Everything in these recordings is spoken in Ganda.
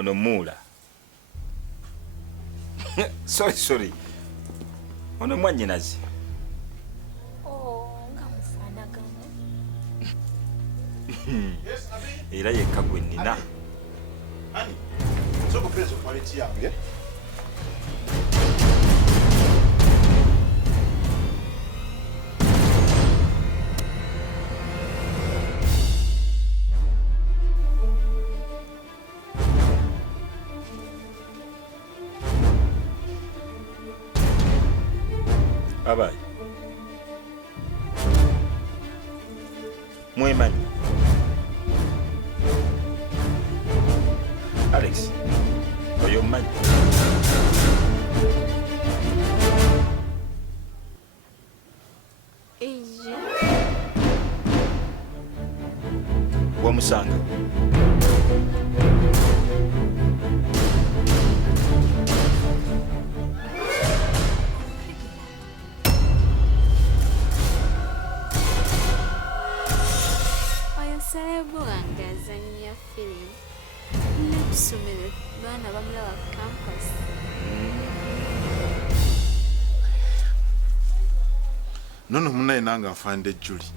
ono mula. Sorry. Ono mwannyinazi. Nga mufaanagana. Era yekka gwe nnina. Ani, so kupezo quality yange. Abayi. Mwemanyi. Alex, oyo mmanyi. Wamusanga. Angazanya film. Nekusomero baana bamulaba campus. Nono munaye nanga afande Julie.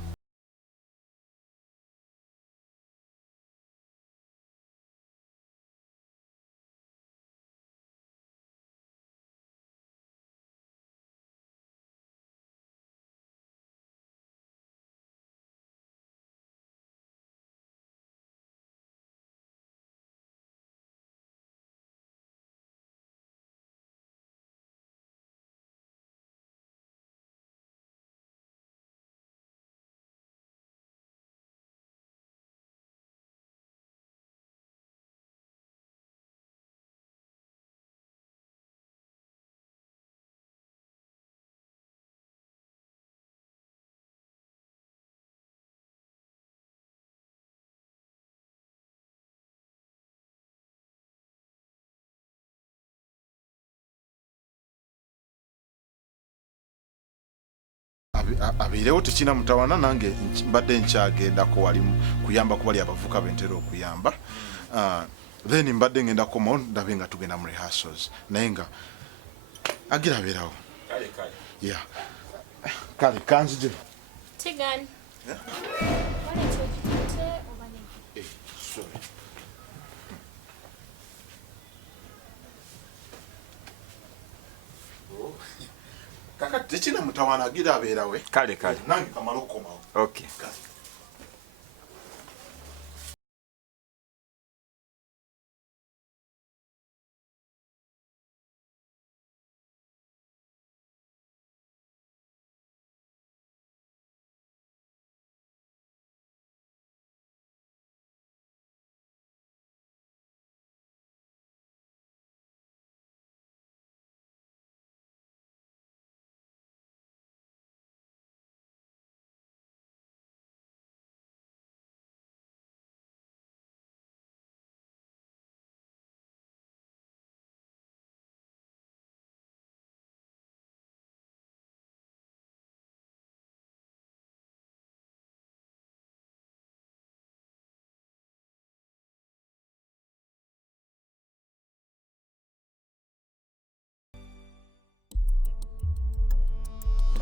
Abirewo tekina mutawana nange mbadde nkyagendako wali kuyamba kubali abavuka bentera okuyamba. Then mbadde ngenda komo ndabe nga tugenda mu rehearsals naye nga agira berawo. Kale. Yeah. Kale kanzije. Tigan. Yeah. Wale chojite obane. Sorry. Kaka tekina mutawana agira berawe. Kale. Nange kamalo komawo. Okay. Kale.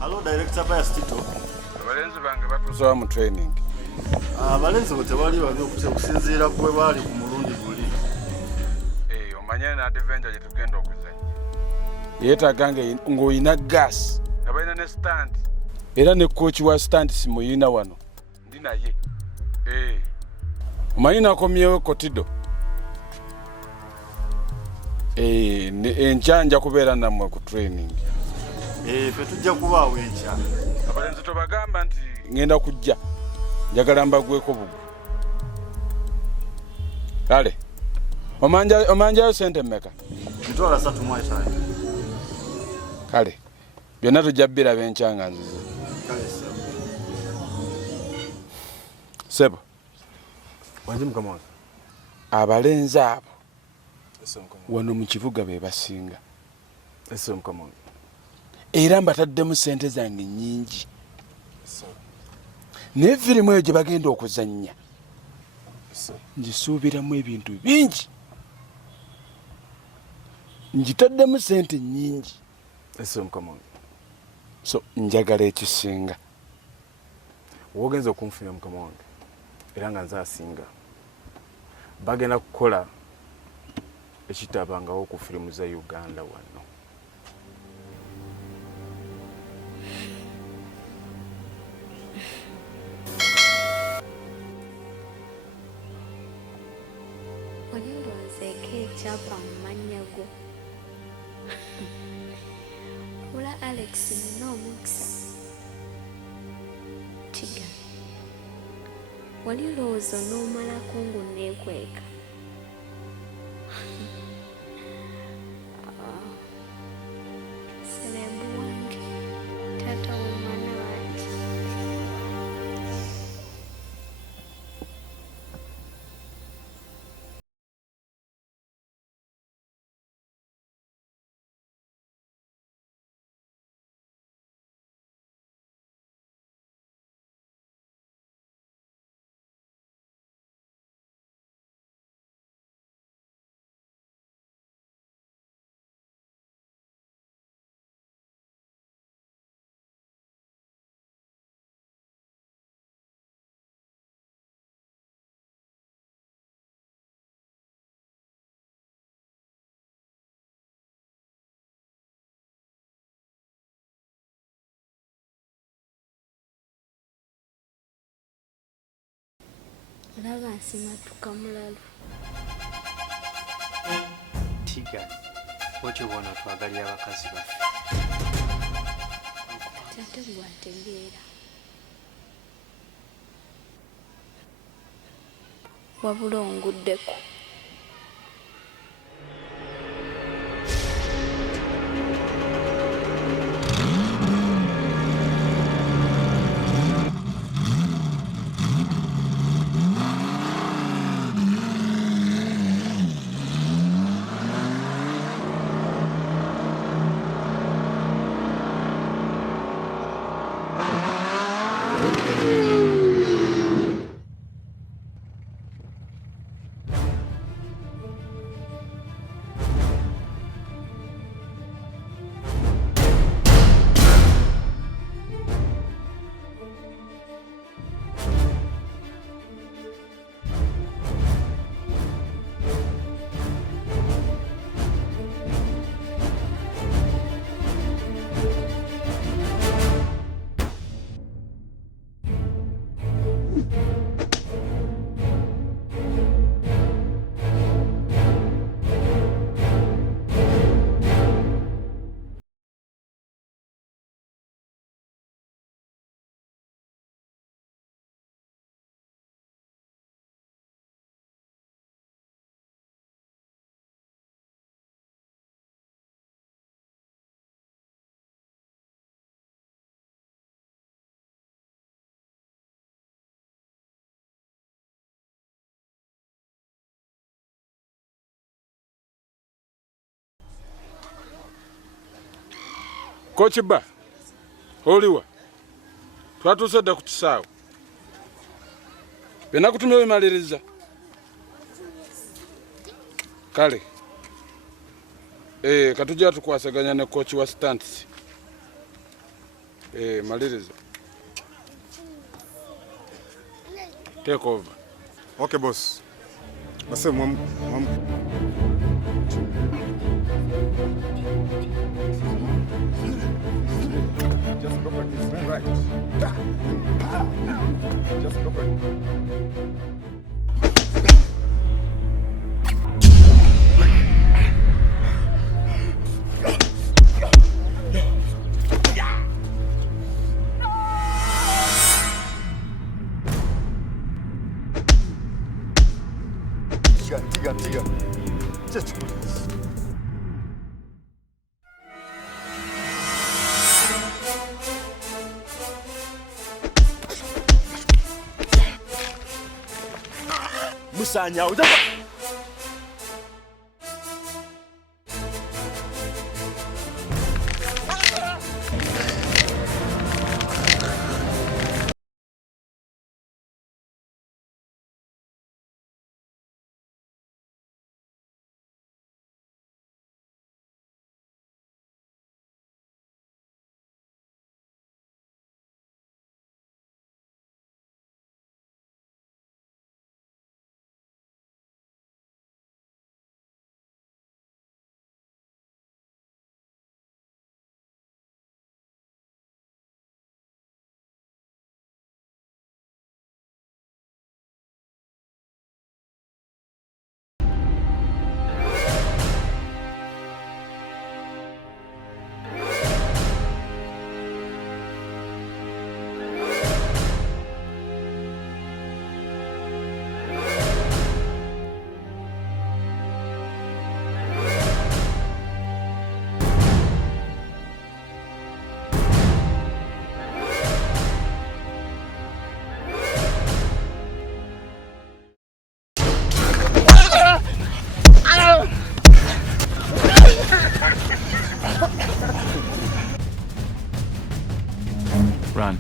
Hello, Director Payastito. Abalenzi bange batuusawa mu training. Abalenzi bo tebali babi okusinziira ku bwe baali ku mulundi guli. Omanye na adventure gye tugenda okuzanya. Yeetaaga ng'olina gas. Nga balina ne stand. Era ne coach wa stand simuyina wano. Ndi naye. Omanyi nakomyewo kotido. Enkyanja kubeera nammwe ku training. Fe tujja kubaawo enkya. Abalenzi tobagamba nti ngenda kujja. Njagala mbagweko bugu. Kale. Omanjayo sente mmeka? Mitwala 3 mu etaano. Kale. Byonna tujja biraba enkya nga nzize. Kale sebo. Sebo. Wanji mukama. Abalenzi abo. Wano mu kibuga be basinga. Ese mukama. Era mbataddemu sente zange nnyingi. Ne firimu eyo gye bagenda okuzannya. Ngisuubiramu ebintu bingi. njitaddemu sente nnyingi. Ese mukama wange. So njagala ekisinga. Wogenza okunfunira mukama wange. Era nga nze asinga. Bagenda kukola ekitabangawo ku firimu za Uganda wano. Olindowoozeeko ekyapa mu mannya go. Wula Alex nina omukisa. Tiga. Wali lowooza n'omalako ng'onneekweka. Serebu wange, taata w'omwana wange. Laba nsimatuka mulalu. Tiga, okyobona twagalira abakazi baffe. Ate gwategeera. Wabula onguddeko. Kochiba, oliwa. Twatuuse dda ku kisaawe. Bena kutumya bimaliriza. Kale. Katujja tukwasaganya ne coach wa stunts. Maliriza. Take over. Okay, boss. Mase mom. Just go for this, right? Just go for it. Tiga. Just please. Musanya uja. Run.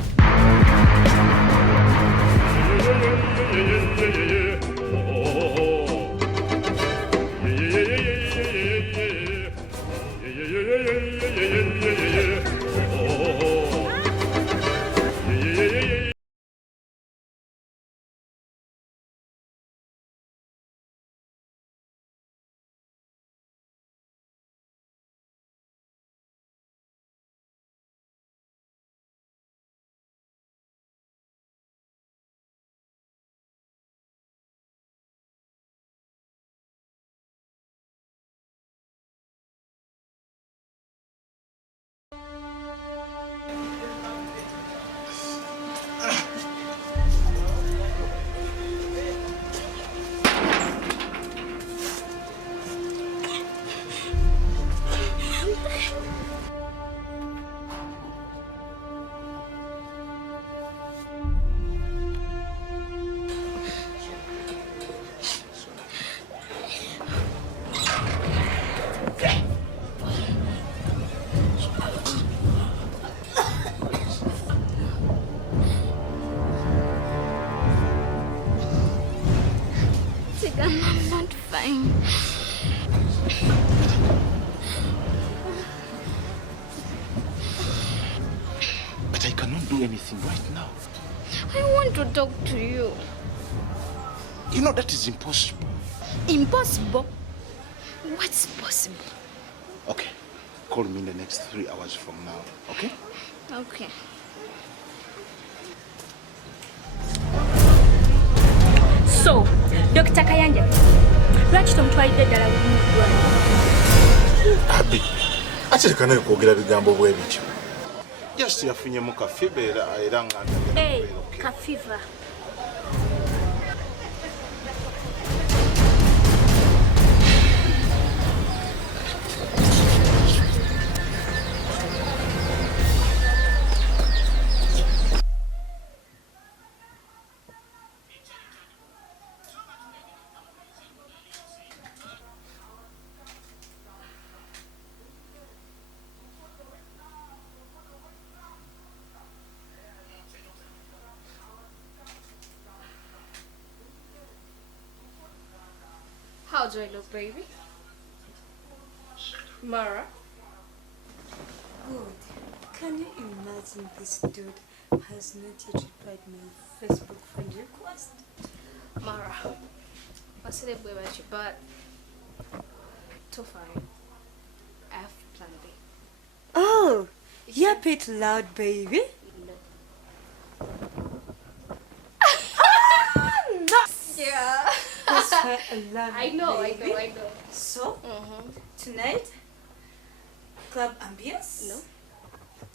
I'm not fine. But I cannot do anything right now. I want to talk to you. You know that is impossible. Impossible? What's possible? Okay. Call me in the next 3 hours from now, okay? Okay. So, Dr. Kayanja, lwaki tomutwalidde ddala bulimu ddwaliro? Abi, ate leka naye kwogera bigambo bwe bityo. Just yafunyemu kafiba era nga Hey, kafiva. How do I look, baby? Mara? Good. Can you imagine this dude has not yet replied my Facebook friend request? Mara. I said it about you, but too fine. I have plan B. Oh, yap it loud, baby. Yeah. That's why I love I it, know, baby. I know. So, tonight, club ambience? No.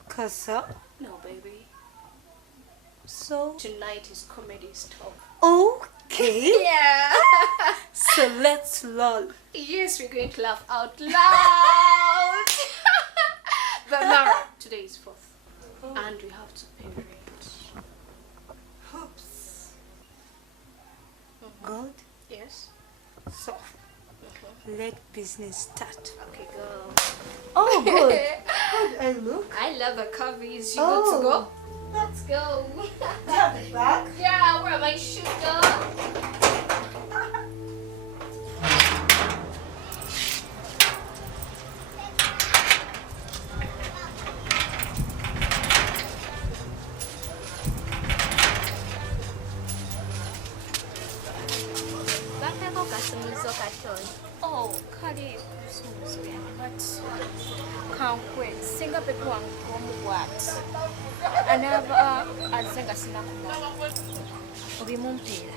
Casa? No, baby. So, Tonight is comedy stuff. okay. Yeah. So let's lol. Yes, we're going to laugh out loud. But Mara, today is 4th. And we have to pay rent. Oops. Good. Yes? So, let business start. Okay, go. Oh, good. How do I look? I love the coveys. You good to go? Let's go. Have it back. Yeah, where am I should go? Oh, kali kusumuzo yange but kankwe singa pepe wange omubwati anaaba azze nga sinakumala obimumpeera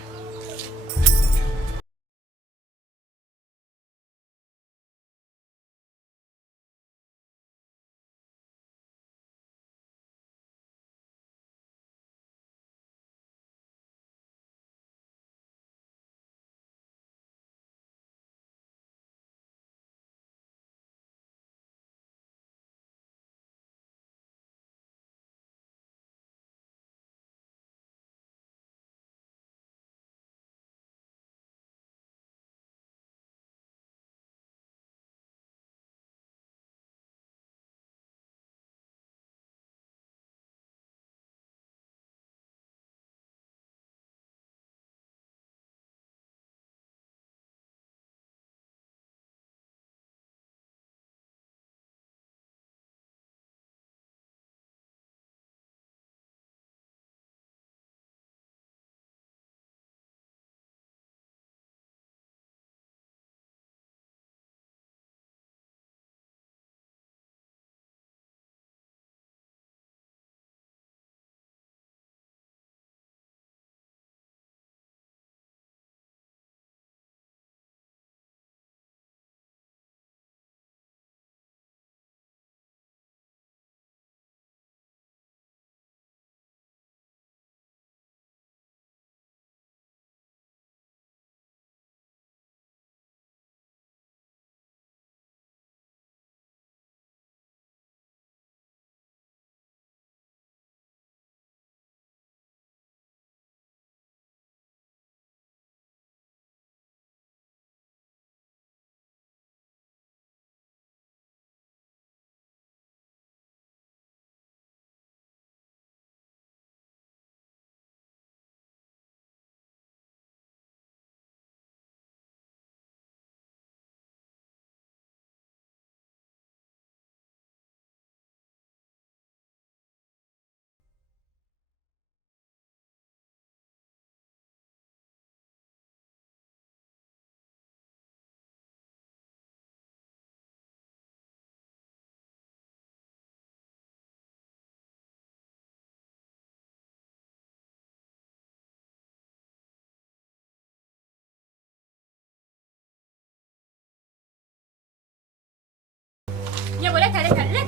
Nyabo leta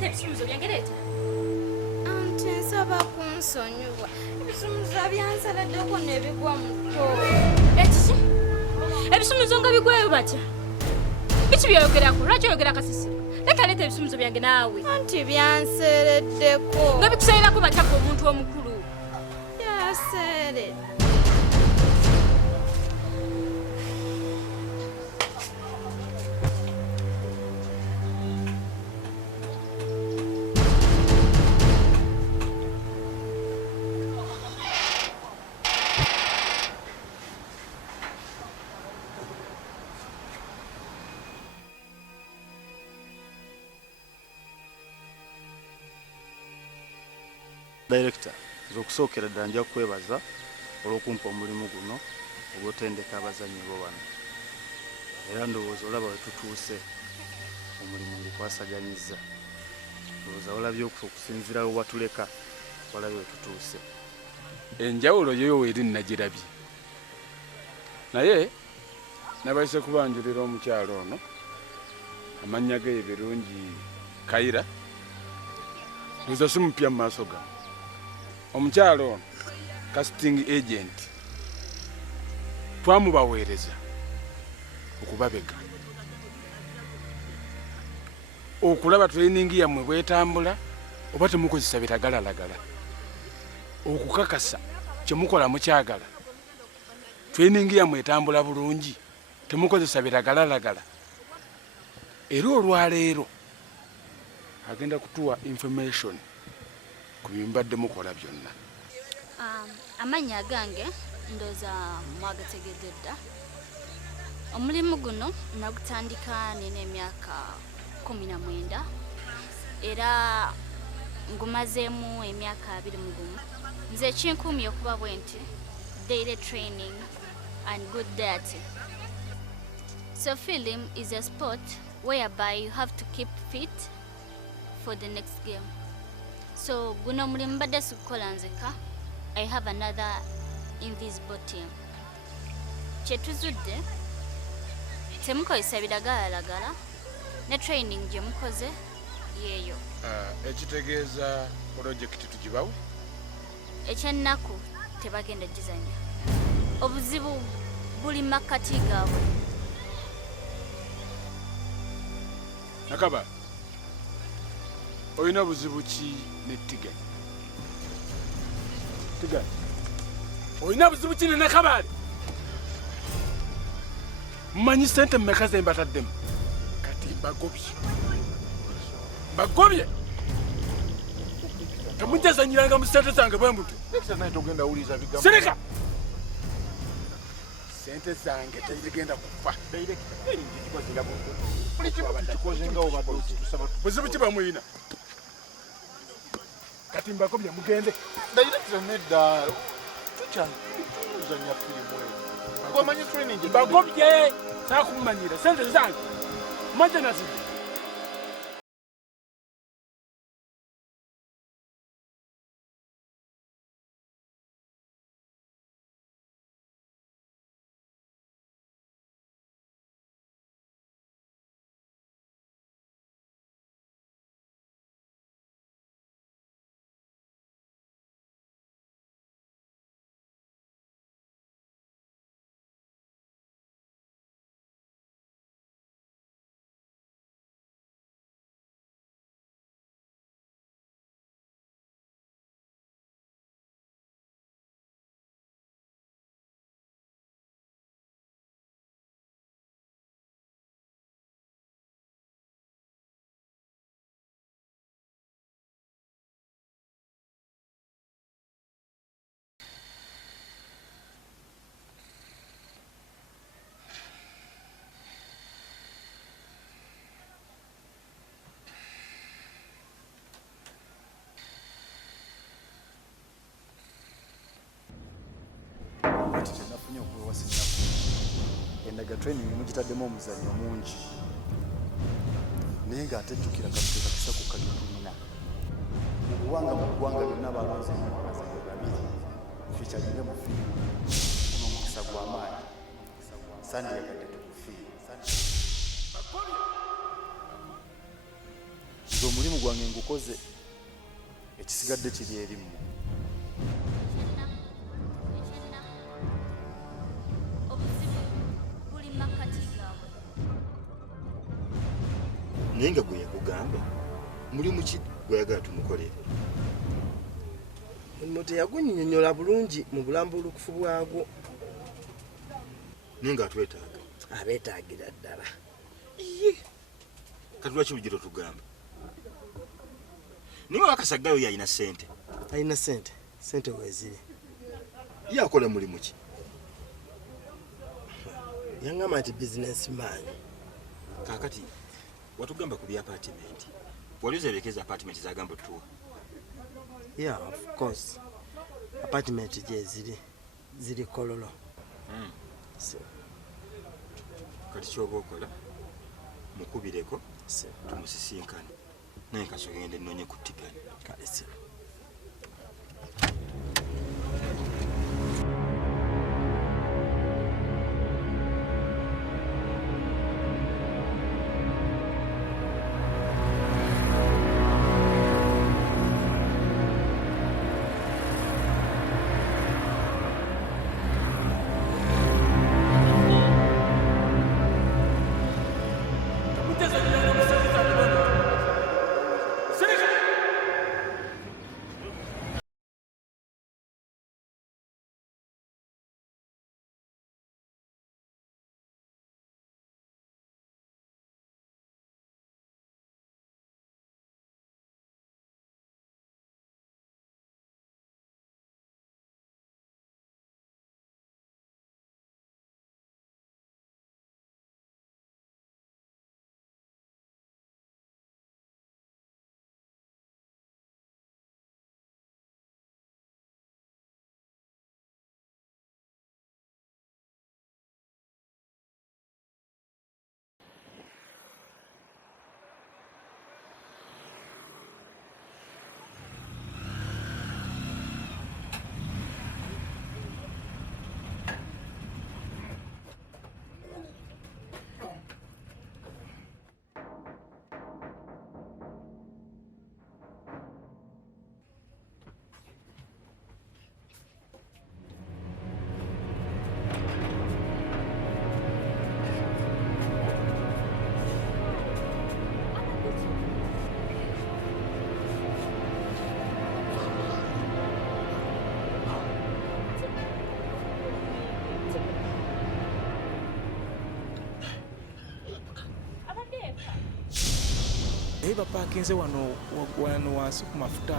ebisumuzo byange leta. Anti nsaba kunsonyiwa. Ebisumuzo byansaladdeko n'ebigwa mu ttooyi. Ekiki? Ebisumuzo nga bigwayo batya? Biki byoyogerako? Lwaki oyogera kasisiro? Leta ebisumuzo byange naawe. Anti byanseereddeko. Nga bikuseererako batya gwe omuntu omukulu? Byanseeredde. Director, zokusookera ddala nja kwebaza olw'okumpa omulimu guno ogw'otendeka abazannyi bo wano. Era ndowooza olaba we tutuuse omulimu ngukwasaganyizza. Ndowooza walabye okusinziira we watuleka walabye we tutuuse. Enjawulo yo weeri nagirabye. Naye nabayise kubanjulira omukyalo ono amannya ge birungi Kayira. Nze si mupya mu maaso ga. Omukyalo ono casting agent twamubaweereza okubabega okulaba training yammwe bwetambula oba temukozesa biragalalagala okukakasa kyemukola mukyagala training yammwe etambula bulungi temukozesa biragalalagala era olwaleero agenda kutuwa information ku bimbadde mukola byonna. Amanya gange ndoza mwagategedde dda. Omulimu guno nagutandika nina emyaka 19 era ngumazeemu emyaka 21. Nze ekinkumye okuba bwe nti daily training and good diet. So film is a sport whereby you have to keep fit for the next game. So guno mulimu badde sikukola nzeka. I have another invisible team. Kyetuzudde temukozesa biragalalagala ne training gye mukoze yeeyo. Ekitegeeza project tugibawo? Ekyennaku tebagenda gizanya. Obuzibu buli makati gaabwe. Nakaba, oyina buzibu ki ne Tigani? Tigani, oyina buzibu ki ne Nakabale? Mmanyi sente mmeka ze mbataddemu kati bagobye temujjazanyiranga mu sente zange bwe mbuto. Sirika sente zange tezigenda kufa. Buzibu ki bamuyina kati mbagobye mugende. Bagobye sakumanyira sente zange manje nazidde. Endaga training mugitaddemu omuzannyo mungi naye ng'atejjukira kateeka kisa ku kali tulina okuwanga mu ggwanga lyonna balonze mu amazannyo babiri featuringe mu firimu n'omukisa gw'amaanyi sandi yagadde tukufiira gwange ngukoze ekisigadde kiri erimu. naye nga gwe yakugamba mulimu ki gweyagala tumukolere? Omulimu teyagunnyonnyola bulungi mu bulambulukufu bwagwo. naye nga atwetaaga. Abeetaagira ddala. kati lwaki bujja totugamba? naye wakasaggayo yalina ssente. Alina ssente? Ssente weeziri? ye akola mulimu ki? Yangamba nti businessman. Kaakati watugamba ku by'apatimenti. Wali ozerekeza apatimenti zagamba otuwa? Yeah, of course. Apartment gye ziri kololo. So. Kati kyoba okola mukubireko tumusisinkane naye kasogende nnonye ku ttigani. Kale si. naye bapaakinze wano wansi ku mafuta.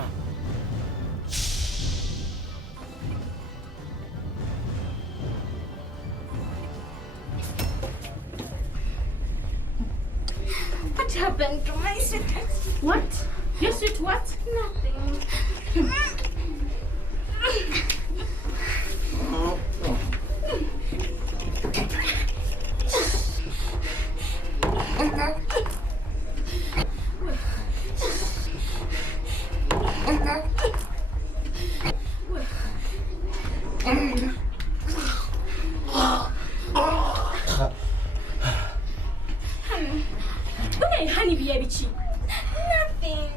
What happened to my sweetheart? What? Your sweet what? Nothing. Honey, baby, Nothing.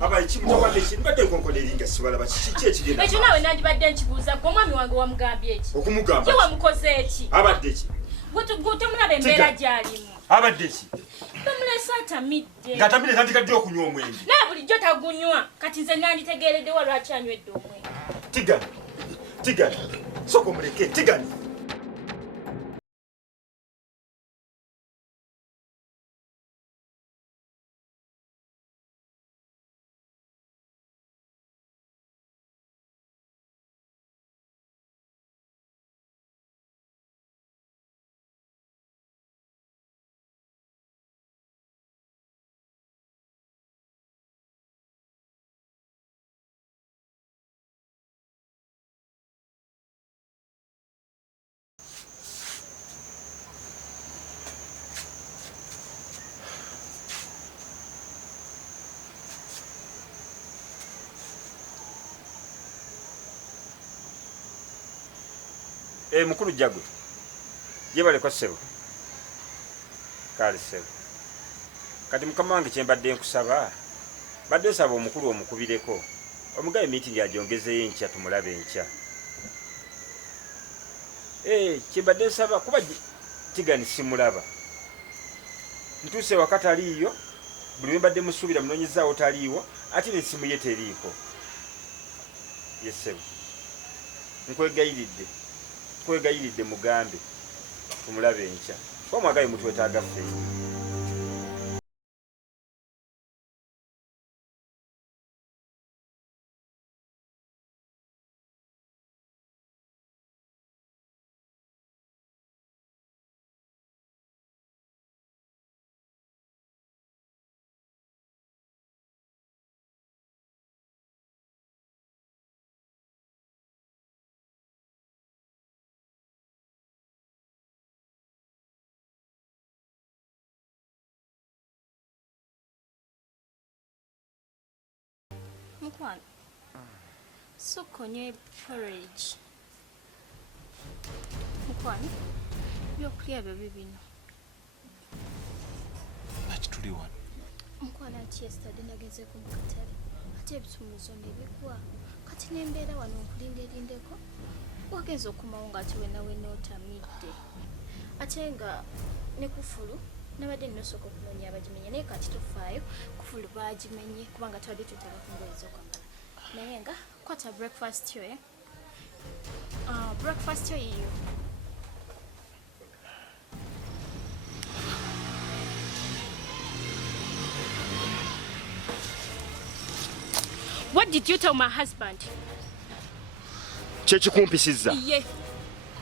Aba ekimutawadde kimbadde nkonkoleringa sibalaba kiki ekigenda. Ekyo nawe nandibadde nkibuuza gwe omwami wange wamugambye eki? Okumugamba. Ye wamukoze eki? Abadde ki? Temulaba embeera gy'alimu. Abadde ki? Bamulese atamidde. Ng'atamidde tandikadde okunywa omwenge. Naye bulijjo tagunywa. Kati nze nanditegeereddewa lwaki anywedde omwenge. Tigani. Sooka omuleke Tigani. Mukulu Jagwe. Yebale kwa ssebo. Kale sebo. Kati mukama wange kyembadde nkusaba. Badde osaba omukulu omukubireko. Omugabe meeting agyongezeyo enkya tumulabe enkya. Kyembadde nsaba kuba Tigani simulaba. Ntuuse wakati aliyo, buli mbadde musuubira munoonyezaawo taliiwo, ate n'essimu ye teriiko. Ye ssebo. Nkwegayiridde mugambe tumulabe enkya. Kuba omwagabe mutwetaaga ffe. Mukwano. So konye porridge. Mukwano. Byokulya bibino. Lwaki tuli wano? Mukwano ati yesterday nagezeeko mu katale. Ate ebitumuzo ne bigwa. Kati nembeera wano nkulinderindeko. Wagenza okumawo nga ate wenawe nootamidde. Ate nga ne kufulu nabadde nnosooka okunoonya abagimenye naye kati tofaayo kufulu baagimenye kubanga twadde tutera ku ngoye z'okwambala naye nga kwata breakfast yo breakfast yo yiyo. What did you tell my husband? Kyekikumpisizza. Ye.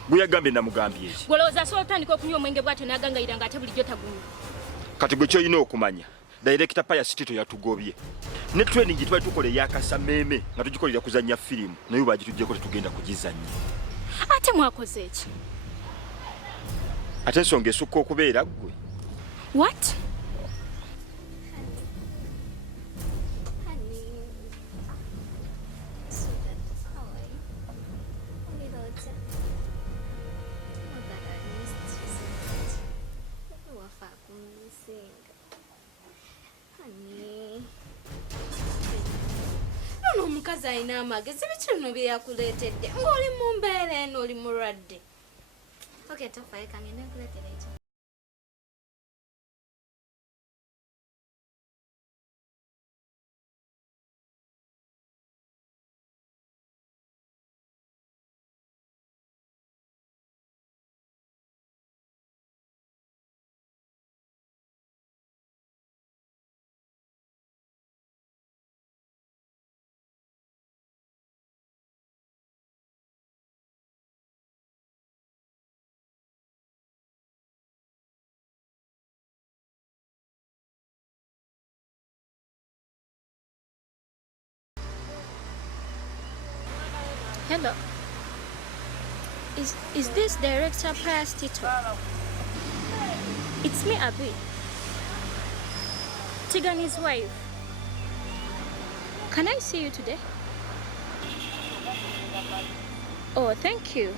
Gwe yagambye namugambye eki. Golowooza asobola otandika okunywa omwenge bw'atyo n'agangayira ng'ate bulijjo tagunywa. Kati gwe kyolina okumanya. Director Pius Tito yatugobye. Ne training twali tukole yakasa meme nga tugikolera kuzannya firimu naye bagitugyeko tetugenda kugizannya. Ate mwakoze eki? Ate ensonga esukka okubeera ggwe. What? Omukazi alina amagezi bikino bye yakuleetedde ng'oli mu mbeera eno oli mulwadde. Okay, tofaayo kangende nkuleetera ekyo. Hello. Is this Director Pius Tito? It's me, Abby. Tigani's wife. Can I see you today? Oh, thank you.